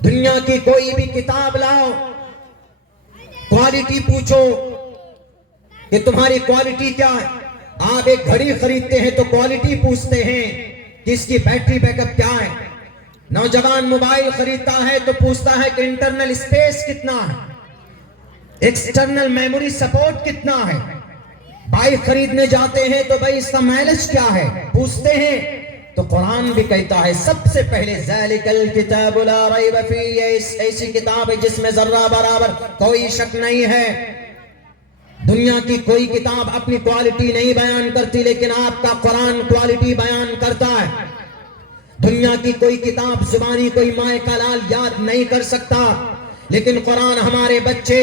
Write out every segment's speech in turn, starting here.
دنیا کی کوئی بھی کتاب لاؤ، کوالٹی پوچھو کہ تمہاری کوالٹی کیا ہے۔ آپ ایک گھڑی خریدتے ہیں تو کوالٹی پوچھتے ہیں کہ اس کی بیٹری بیک اپ کیا ہے۔ نوجوان موبائل خریدتا ہے تو پوچھتا ہے کہ انٹرنل اسپیس کتنا ہے، ایکسٹرنل میموری سپورٹ کتنا ہے۔ بائک خریدنے جاتے ہیں تو بھائی اس کا مائلج کیا ہے پوچھتے ہیں۔ تو قرآن بھی کہتا ہے سب سے پہلے ذالک الکتاب لا ریب فیہ، ایسی کتاب ہے جس میں ذرہ برابر کوئی شک نہیں ہے۔ دنیا کی کوئی کتاب اپنی کوالٹی نہیں بیان کرتی، لیکن آپ کا قرآن کوالٹی بیان کرتا ہے۔ دنیا کی کوئی کتاب زبانی کوئی مائے کا لال یاد نہیں کر سکتا، لیکن قرآن ہمارے بچے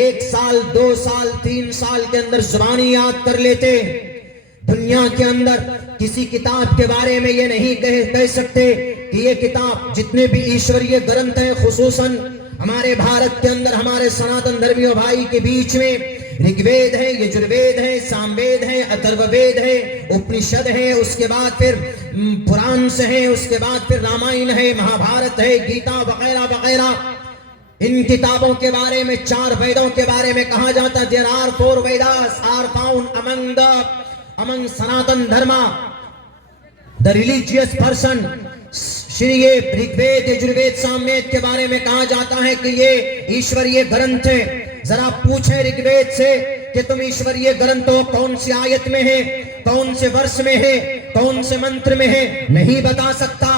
1 سال 2 سال 3 سال کے اندر زبانی یاد کر لیتے۔ دنیا کے اندر کسی کتاب کے بارے میں یہ نہیں کہہ سکتے کہ یہ کتاب جتنے بھی ایشوریہ گرنتھ ہیں، خصوصاً ہمارے بھارت کے اندر ہمارے سناتن دھرمیوں بھائی کے بیچ میں رگ وید ہے، یجروید ہے، سام وید ہے، اتھرو وید ہے، اپنشد ہے، اس کے بعد پھر پران سے ہے، اس کے بعد پھر رامائن ہے، مہا بھارت ہے، گیتا وغیرہ وغیرہ۔ ان کتابوں کے بارے میں 4 ویدوں کے بارے میں کہا جاتا there are 4 Vedas are found among Sanatan Dharma, the religious person۔ شری رگ وید یجروید ساموید کے بارے میں کہا جاتا ہے کہ یہ ایشوریہ گرنتھ ہے۔ ذرا پوچھیں رگ وید سے کہ تم ایشوریہ گرنتھوں کون سی آیت میں ہے، کون سے ورس میں ہے، کون سے منتر میں ہے، نہیں بتا سکتا۔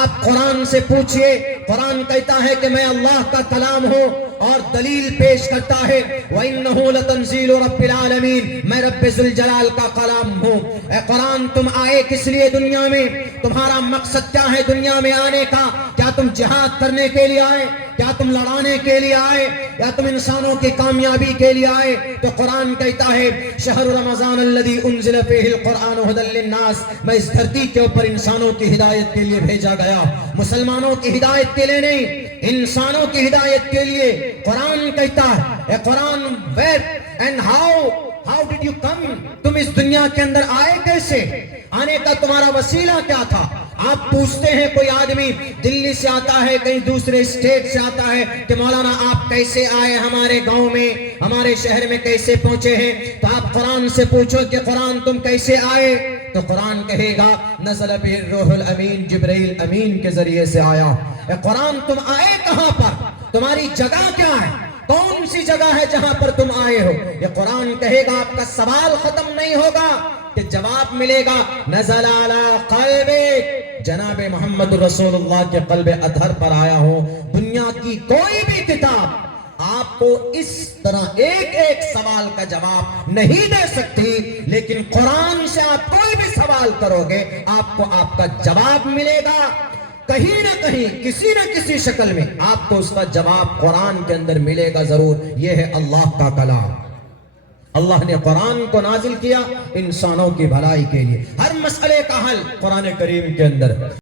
آپ قرآن سے پوچھئے، قرآن کہتا ہے کہ میں اللہ کا کلام ہوں، اور دلیل پیش کرتا ہے وَإِنَّهُ لَتَنزِيلُ رَبِّ الْعَالَمِينَ، میں رب ذوالجلال کا کلام ہوں۔ اے قرآن تم آئے کس لیے دنیا میں؟ تمہارا مقصد کیا ہے دنیا میں آنے کا؟ کیا تم جہاد کرنے کے لیے آئے؟ کیا تم لڑانے کے لیے آئے؟ یا تم انسانوں کی کامیابی کے لیے آئے؟ تو قرآن کہتا ہے شہر رمضان الذی انزل فیہ القرآن ھدی للناس، میں اس دھرتی کے اوپر انسانوں کی ہدایت کے لیے بھیجا گیا، مسلمانوں کی ہدایت کے لیے نہیں، انسانوں کی ہدایت کے لیے۔ قرآن کہتا ہے اے قرآن where and how did you come، تم اس دنیا کے اندر آئے کیسے؟ آنے کا تمہارا وسیلہ کیا تھا؟ آپ پوچھتے ہیں کوئی آدمی دلی سے آتا ہے، کہیں دوسرے اسٹیٹ سے آتا ہے کہ مولانا آپ کیسے آئے ہمارے گاؤں میں، ہمارے شہر میں کیسے پہنچے ہیں؟ تو آپ قرآن سے پوچھو کہ قرآن تم کیسے آئے؟ تو قرآن کہے گا نزل بہ الروح الامین، جبرائیل امین کے ذریعے سے آیا۔ اے قرآن تم آئے کہاں پر؟ تمہاری جگہ کیا ہے؟ کون سی جگہ ہے جہاں پر تم آئے ہو؟ یہ قرآن کہے گا آپ کا سوال ختم نہیں ہوگا کہ جواب ملے گا نزل علی قلبک، جناب محمد رسول اللہ کے قلب اطہر پر آیا ہو۔ دنیا کی کوئی بھی کتاب آپ کو اس طرح ایک ایک سوال کا جواب نہیں دے سکتی، لیکن قرآن سے آپ کوئی بھی سوال کرو گے آپ کو آپ کا جواب ملے گا، کہیں نہ کہیں کسی نہ کسی شکل میں آپ کو اس کا جواب قرآن کے اندر ملے گا ضرور۔ یہ ہے اللہ کا کلام۔ اللہ نے قرآن کو نازل کیا انسانوں کی بھلائی کے لیے، ہر مسئلے کا حل قرآن کریم کے اندر۔